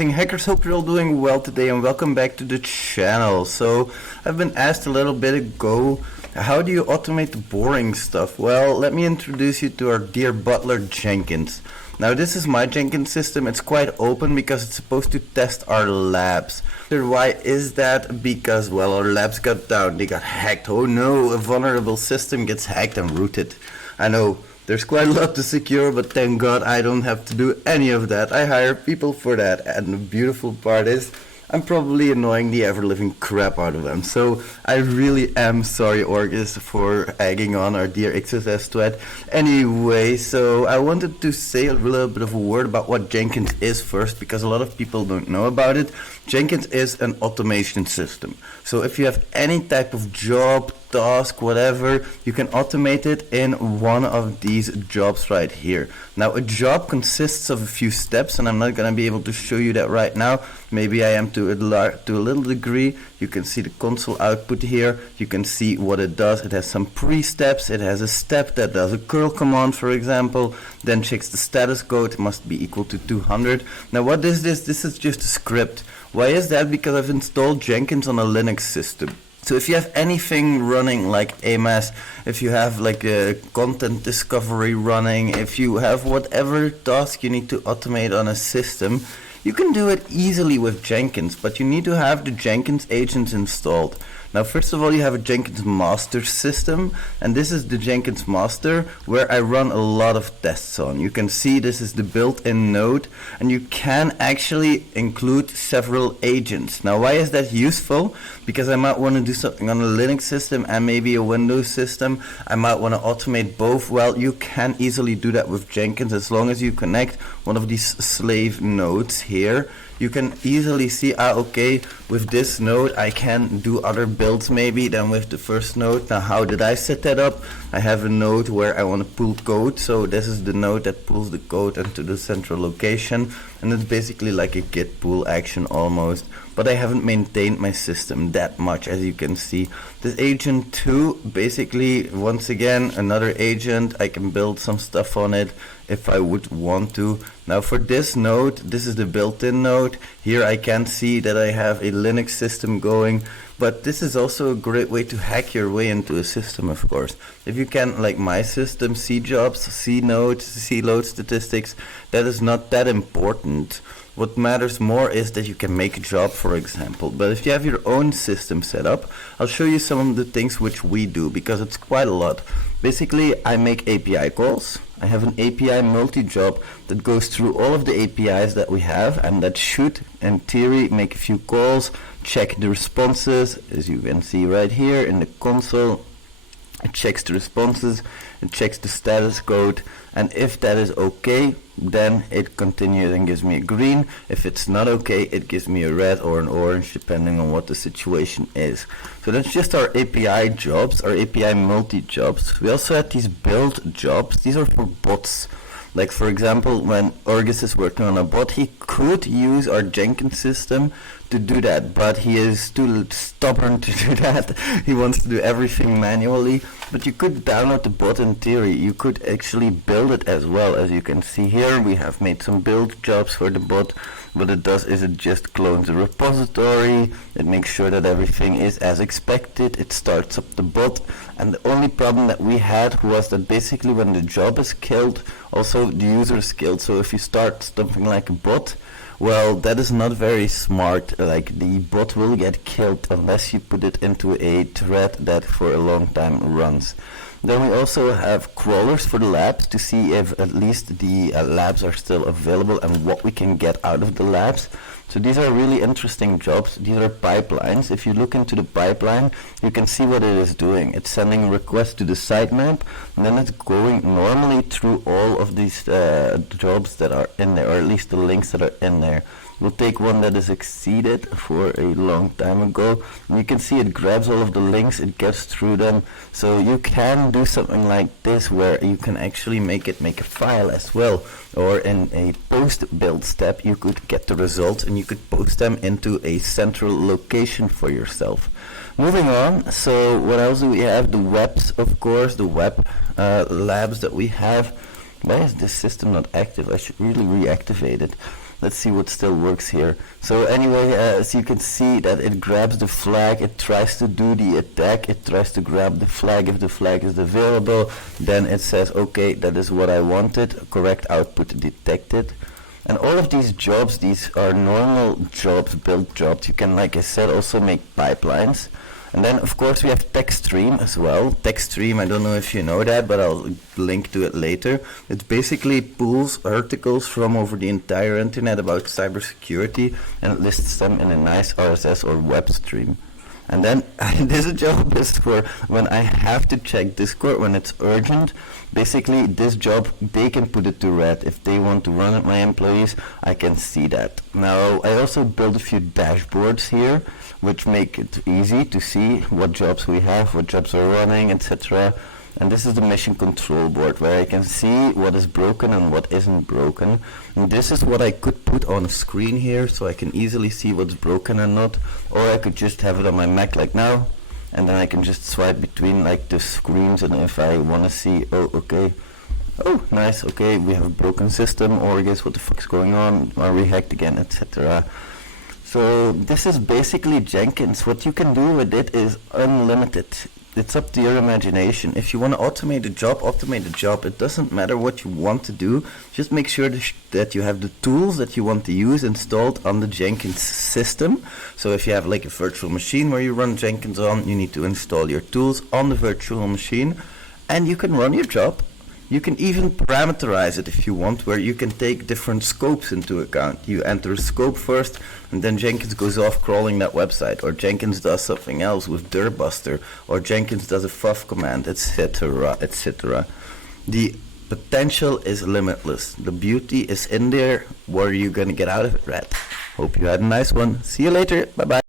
rising hackers, hope you're all doing well today and welcome back to the channel. So I've been asked a little bit ago, how do you automate the boring stuff? Well, let me introduce you to our dear butler Jenkins. Now this is my Jenkins system. It's quite open because it's supposed to test our labs. Why is that? Because, well, our labs got down, they got hacked. Oh no, a vulnerable system gets hacked and rooted. I know, there's quite a lot to secure, but thank God I don't have to do any of that. I hire people for that, and the beautiful part is I'm probably annoying the ever-living crap out of them. So I really am sorry, Orgis, for egging on our dear thexssrat. Anyway, so I wanted to say a little bit of a word about what Jenkins is first, because a lot of people don't know about it. Jenkins is an automation system. So if you have any type of job, task, whatever, you can automate it in one of these jobs right here. Now a job consists of a few steps, and I'm not going to be able to show you that right now. Maybe I am to a little degree. You can see the console output here. You can see what it does. It has some pre-steps. It has a step that does a curl command, for example, then checks the status code. It must be equal to 200. Now what is this? This is just a script. Why is that? Because I've installed Jenkins on a Linux system. So if you have anything running like AMS, if you have like a content discovery running, if you have whatever task you need to automate on a system, you can do it easily with Jenkins, but you need to have the Jenkins agents installed. Now first of all, you have a Jenkins master system, and this is the Jenkins master where I run a lot of tests on. You can see this is the built-in node, and you can actually include several agents. Now why is that useful? Because I might want to do something on a Linux system and maybe a Windows system. I might want to automate both. Well, you can easily do that with Jenkins as long as you connect one of these slave nodes here. You can easily see, okay, with this node I can do other builds maybe than with the first node. Now how did I set that up? I have a node where I want to pull code, so this is the node that pulls the code into the central location, and it's basically like a git pull action almost. But I haven't maintained my system that much, as you can see. This agent 2, basically, once again, another agent. I can build some stuff on it if I would want to. Now for this node, this is the built-in node. Here I can see that I have a Linux system going, but this is also a great way to hack your way into a system, of course. If you can, like my system, see jobs, see nodes, see load statistics, that is not that important. What matters more is that you can make a job, for example. But if you have your own system set up, I'll show you some of the things which we do, because it's quite a lot. Basically, I make API calls. I have an API multi-job that goes through all of the APIs that we have, and that should, in theory, make a few calls, check the responses, as you can see right here in the console. It checks the responses, it checks the status code, and if that is okay, then it continues and gives me a green. If it's not okay, it gives me a red or an orange, depending on what the situation is. So that's just our API jobs, our API multi-jobs. We also have these build jobs. These are for bots. Like for example, when Orgis is working on a bot, he could use our Jenkins system to do that, but he is too stubborn to do that. He wants to do everything manually, but you could download the bot in theory. You could actually build it as well. As you can see here, we have made some build jobs for the bot. What it does is it just clones the repository, it makes sure that everything is as expected, it starts up the bot, and the only problem that we had was that basically when the job is killed, also the user is killed. So if you start something like a bot, well, that is not very smart. Like the bot will get killed unless you put it into a thread that for a long time runs. Then we also have crawlers for the labs to see if at least the labs are still available and what we can get out of the labs. So these are really interesting jobs. These are pipelines. If you look into the pipeline, you can see what it is doing. It's sending requests to the sitemap, and then it's going normally through all of these jobs that are in there, or at least the links that are in there. We'll take one that is exceeded for a long time ago. And you can see it grabs all of the links, it gets through them. So you can do something like this where you can actually make a file as well. Or in a post build step, you could get the results and you could post them into a central location for yourself. Moving on, so what else do we have? The webs, of course, the web labs that we have. Why is this system not active? I should really reactivate it. let's see what still works here. So anyway, as you can see that it grabs the flag, it tries to do the attack, it tries to grab the flag. If the flag is available, then it says, okay, that is what I wanted, correct output detected. And all of these jobs, these are normal jobs, build jobs. You can, like I said, also make pipelines. And then, of course, we have TextStream as well. TextStream, I don't know if you know that, but I'll link to it later. It basically pulls articles from over the entire internet about cybersecurity and it lists them in a nice RSS or web stream. And then this job is for when I have to check Discord, when it's urgent. Basically, this job, they can put it to red. If they want to run it, my employees, I can see that. Now, I also built a few dashboards here, which make it easy to see what jobs we have, what jobs are running, etc. And this is the mission control board where I can see what is broken and what isn't broken. And this is what I could put on a screen here so I can easily see what's broken and not. Or I could just have it on my Mac like now, and then I can just swipe between like the screens, and if I want to see, oh, okay, oh, nice, okay, we have a broken system, or I guess what the fuck's going on, are we hacked again, etc. So this is basically Jenkins. What you can do with it is unlimited. It's up to your imagination. If you want to automate a job, automate a job. It doesn't matter what you want to do. Just make sure that you have the tools that you want to use installed on the Jenkins system. So if you have like a virtual machine where you run Jenkins on, you need to install your tools on the virtual machine and you can run your job. You can even parameterize it if you want, where you can take different scopes into account. You enter a scope first, and then Jenkins goes off crawling that website, or Jenkins does something else with Dirbuster, or Jenkins does a FUF command, etc., etc. The potential is limitless. The beauty is in there. What are you gonna get out of it, Rat? Hope you had a nice one. See you later. Bye-bye.